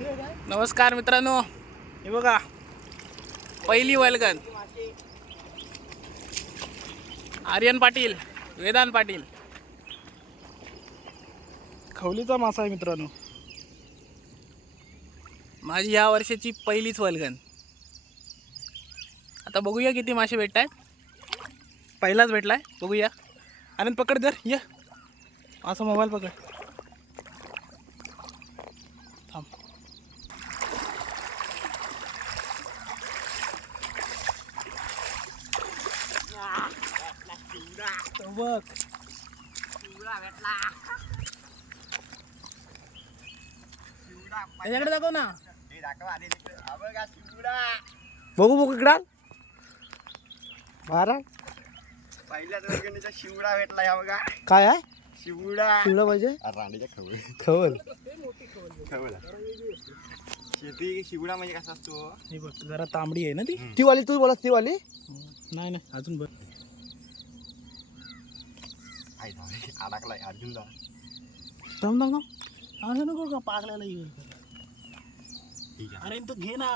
नमस्कार मित्रांनो, हे बघा पहिली वल्गन. आर्यन पाटील, वेदांत पाटील. खवलीचा मासा आहे मित्रांनो. माझी या वर्षाची पहिलीच वल्गन. आता बघूया किती मासे भेटतात. पहिलाच भेटलाय, बघूया. आनंद पकड जर ये, असा मोबाईल पकड. थांब. बघ त्याच्याकडे दाखव ना. बघू बघू इकडा बारा पहिल्याच वर्गणीचा शिवडा भेटला या बघा. काय आहे शिवडा शिवडा पाहिजे राणीच्या खवळ खवल खवळ शेती शिवडा म्हणजे कसा असतो. हे बघ जरा तांबडी आहे ना ती. ती वाली तू बोला ती वाली नाही नाही अजून बघ. अडकलाय अर्जुनला. थांब थांब थांब. असं नको का पागल्याला येईल. ठीक आहे. अरे तो घे ना,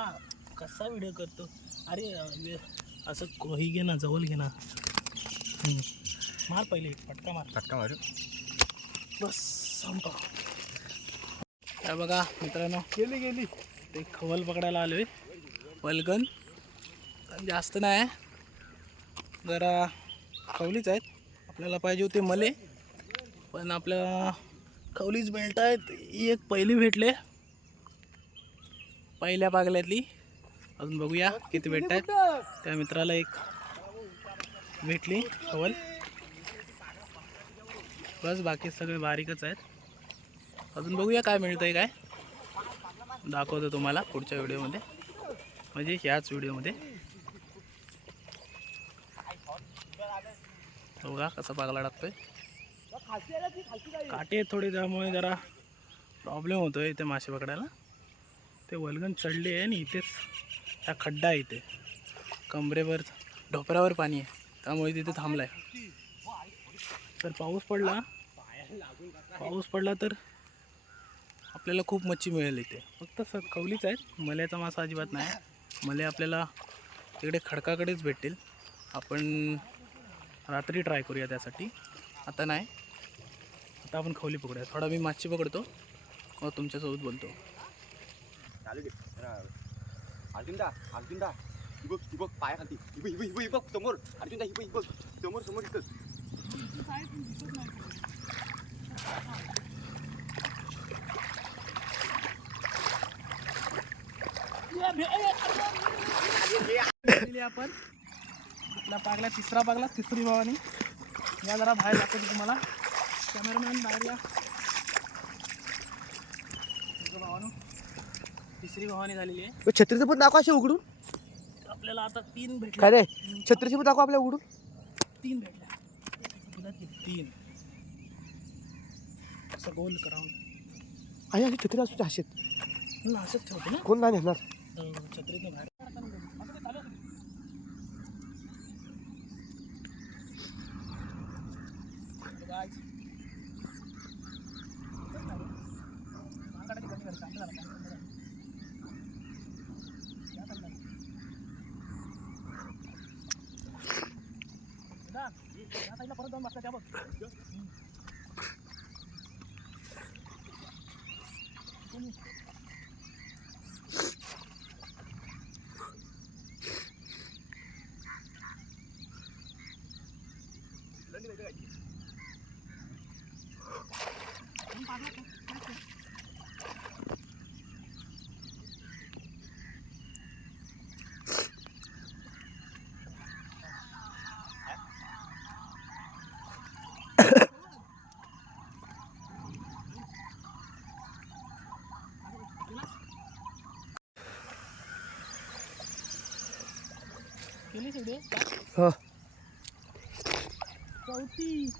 कसा व्हिडिओ करतो. अरे असं कोही घे ना, जवळ घे ना. मार पहिले फटका मार. फटका मारू. बस संपा. काय बघा मित्रांनो, गेली गेली. ते खवल पकडायला आलोय. वल्गन जास्त नाही, जरा खवलीच आहेत. आपल्याला पाहिजे होते मले, पण आपल्याला खवलीच भेटत आहेत. एक पहिली भेटले, पहिल्या पागल्यातली. अजून बघूया किती भेटत आहेत. त्या मित्राला एक भेटली खवल. बस बाकी सगळे बारीकच आहेत. अजून बघूया काय मिळतंय. काय दाखवतो तुम्हाला पुढच्या व्हिडिओमध्ये, म्हणजे ह्याच व्हिडिओमध्ये. बघा कसा पागला टाकतोय. काटे थोडे, त्यामुळे जरा प्रॉब्लेम होतोय इथे मासे पकडायला. ते वल्गन चढले आहे आणि इथेच हा खड्डा आहे. इथे कमरेवर ढोपऱ्यावर पाणी आहे, त्यामुळे तिथे थांबलाय. तर पाऊस पडला तर आपल्याला खूप मच्छी मिळेल इथे. फक्त खवलीच आहेत, मल्याचा मासा अजिबात नाही. मले आपल्याला तिकडे खडकाकडेच भेटतील. आपण रात्री ट्राय करूया त्यासाठी. आता नाही, आता आपण खवली पकडूया. थोडा मी माशी पकडतो व तुमच्यासोबत बोलतो. अर्जुनदा अर्जुनदा ही बघ पाया खाली. ही बघ समोर. अर्जुनदा ही बघ समोर समोर इथं. आपण आपला पागला, तिसरा पागला, तिसरी भावानी. या जरा बाहेर दाखवतो तुम्हाला. कॅमेरामॅन बाहेर या. भावानो, तिसरी भावानी झालेली आहे. छत्रीचं पण दाखवा असे उघडून. आपल्याला आता 3 भेटले. काय रे छत्रीची पण दाखवा आपल्या उघडून. 3 भेटल्या. 3 असं गोल करावं. आणि अशी छत्री असू असेल असंच ठेवतो ना. कोण नाही नेणार. छत्रीतनं बाहेर परत जाऊन बसला त्या बघ. केली सगळे. हो चौथी.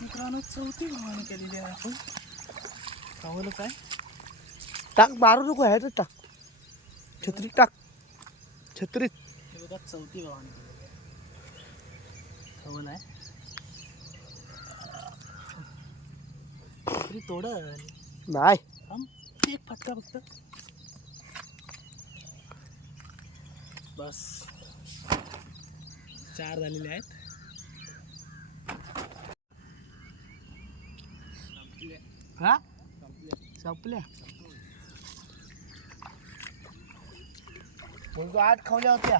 मित्रांनो, चौथी भावानी केलेली आहे आपण. खावलं काय टाक मारू नको आहे टाक छत्रीत टाक छत्रीत. हे बघा चौथी भावानी. खवल आहे तरी तोडल नाही थांब एक फटका फक्त बस 4 झालेले आहेत हा संपल्या मुलगा आठ खावल्या होत्या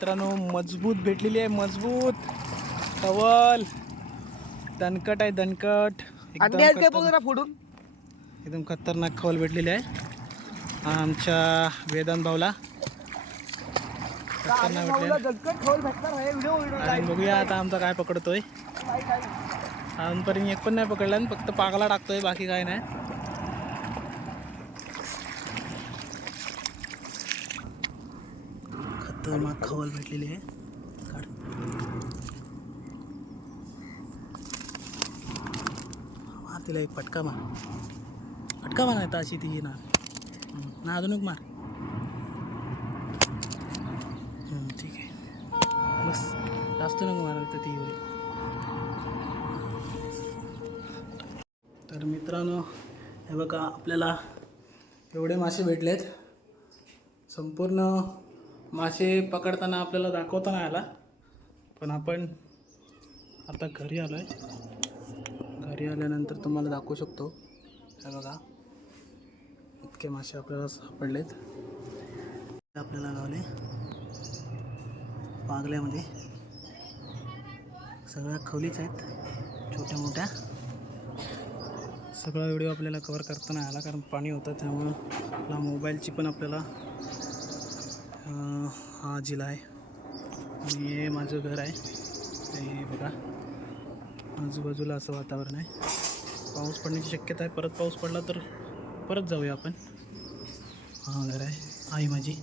मित्रांनो मजबूत भेटलेली आहे मजबूत खवल दणकट आहे दणकट अंडे आहेत ते बघ जरा फोडून एकदम खतरनाक खवल भेटलेली आहे आमच्या वेदांत भाऊला खतरनाक भेटले दणकट खोल भेटणार आहे व्हिडिओ आणि बघूया आता आमचा काय पकडतोय आजपर्यंत एक पण नाही पकडला फक्त पागला टाकतोय बाकी काय नाही खतरनाक खवल भेटलेली आहे काढ मार तिला एक फटका मार नाही तर अशी ती ना ना अजून एक मार ठीक आहे बस जास्त नको मार तर ती होईल तर मित्रांनो हे बघा आपल्याला एवढे मासे भेटलेत संपूर्ण मासे पकडताना आपल्याला दाखवता नाही आला पण आपण आता घरी आलो आहे घरी आल्यानंतर तुम्हाला दाखवू शकतो हे बघा इतके मासे आपल्याला सापडलेत आपल्याला लावले पागल्यामध्ये सगळ्या खवलीच आहेत छोट्या मोठ्या सगळा व्हिडिओ आपल्याला कवर करता नाही आला कारण पाणी होतं त्यामुळं आपला मोबाईलची पण आपल्याला हा जिल्हा आहे आणि हे माझं घर आहे हे बघा आजूबाजूला असं वातावरण आहे पाऊस पडण्याची शक्यता आहे परत पाऊस पडला तर परत जाऊया आपण हा घर आहे आई माझी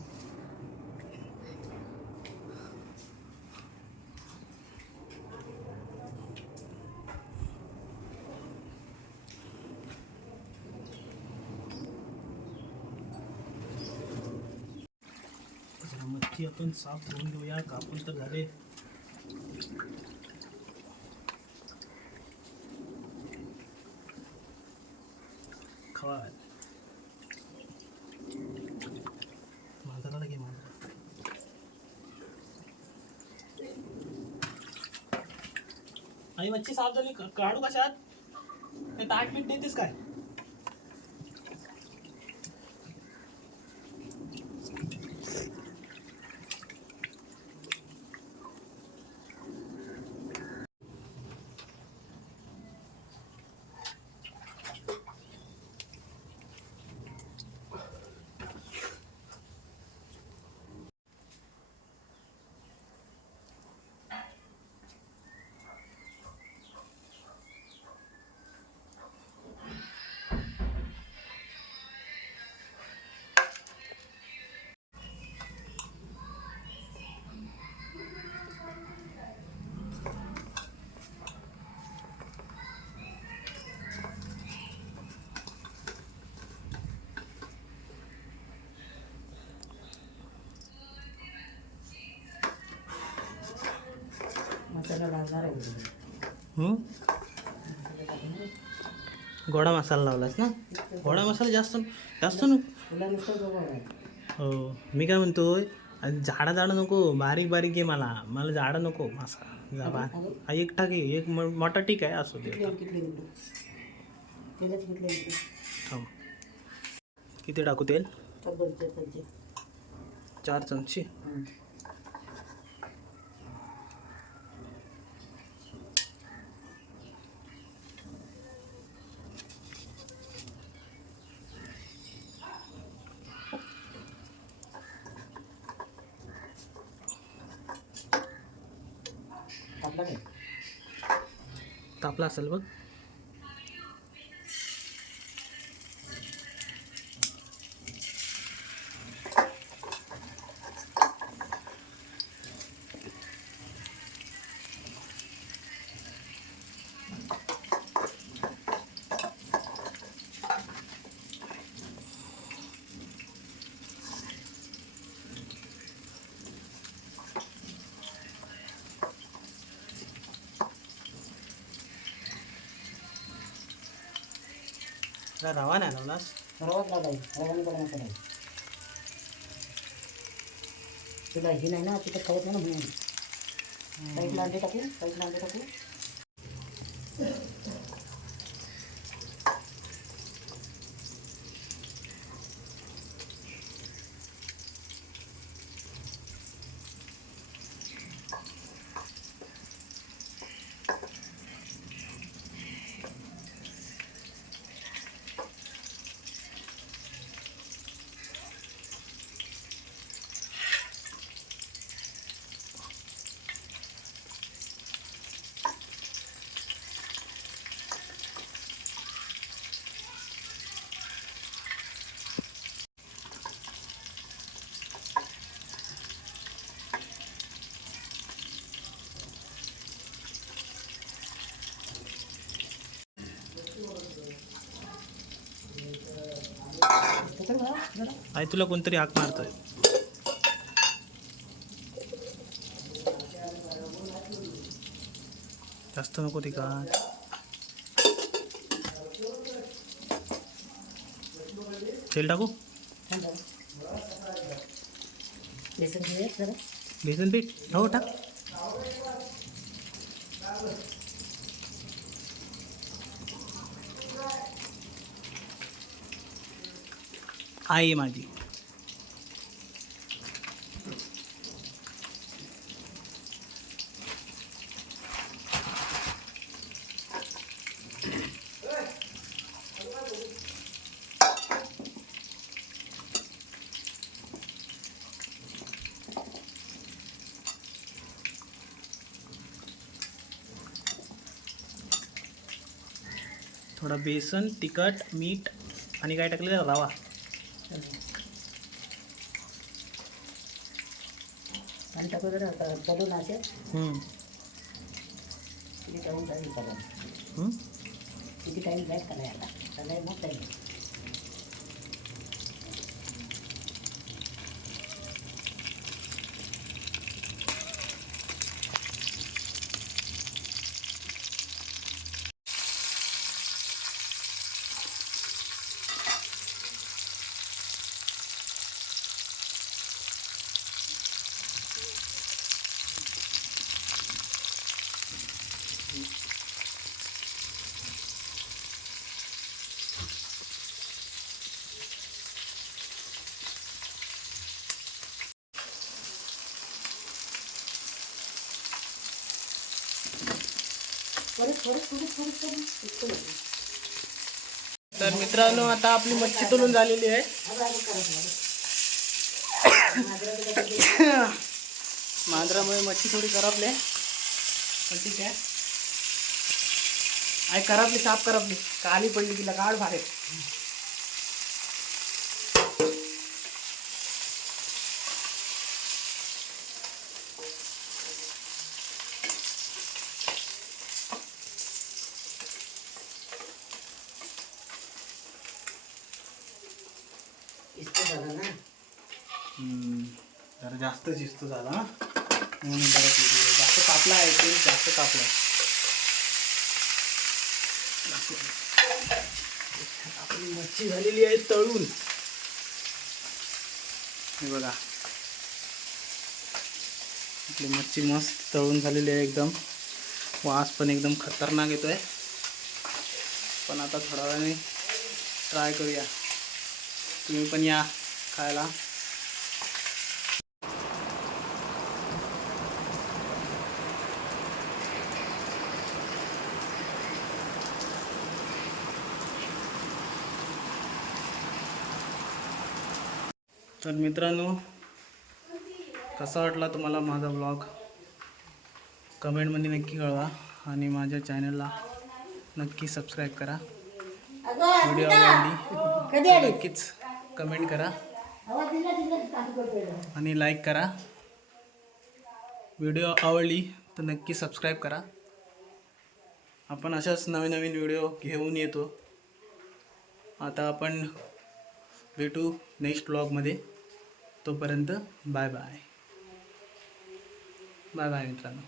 मच्छी आपण साफ करून घेऊया कापून तर झाले खवा माझा घे माझा आई मच्छी साफ झाली काढू कशात ते ताट मीठ देतेस काय गोडा मसाला लावलास ना. गोडा मसाला जास्त जास्त नको. हो मी काय म्हणतोय झाडा झाडं नको, बारीक बारीक घे. मला झाडं नको मसाला. एक टाक, एक मोठा ठीक आहे असू दे. थांब. किती टाकू तेल? 4 चमचे. तापला असेल बघ. रवा नाही लावलास? तुला हे नाही ना तिथं खावत नाही ना म्हणून साईडला अंडे टाकू. आई तुला कोणतरी हाक मारतोय. जास्त नको तिखट. तेल टाकू? बेसन पीठ हो टाक. आई माझी. थोडा बेसन, तिखट, मीठ आणि काय टाकलेलं रवा. आणि टाकू जरा चालू ना असे किती टाईम जाईल चालू. किती टाईम जाईल का नाही आता चालाय मग टाईम. तर मित्रांनो आता आपली मच्छी तोलून झालेली आहे. मांजरामुळे मच्छी थोडी करपली पण ठीक आहे. आई करपली, साफ करपली, काली पडली, तिला काढ बाहेर. जरा जास्त शिस्त झाला म्हणून जरा जास्त तापला आहे ते जास्त तापला आहे. आपली मच्छी झालेली आहे तळून. हे बघा आपली मच्छी मस्त तळून झालेली आहे एकदम. वास पण एकदम खतरनाक येतोय. पण आता थोड्या वेळाने ट्राय करूया. तुम्ही पण या खायला. तर मित्रांनो, कसा वाटला तुम्हाला माझा ब्लॉग कमेंटमध्ये नक्की कळवा आणि माझ्या चॅनलला नक्की सबस्क्राईब करा. व्हिडिओ आवडली नक्कीच कमेंट करा आणि लाईक करा. व्हिडिओ आवडली तर नक्की सबस्क्राईब करा. आपण अशाच नवीन नवीन व्हिडिओ घेऊन येतो. आता आपण भेटू नेक्स्ट ब्लॉगमध्ये. तोपर्यंत बाय बाय. बाय बाय मित्रांनो.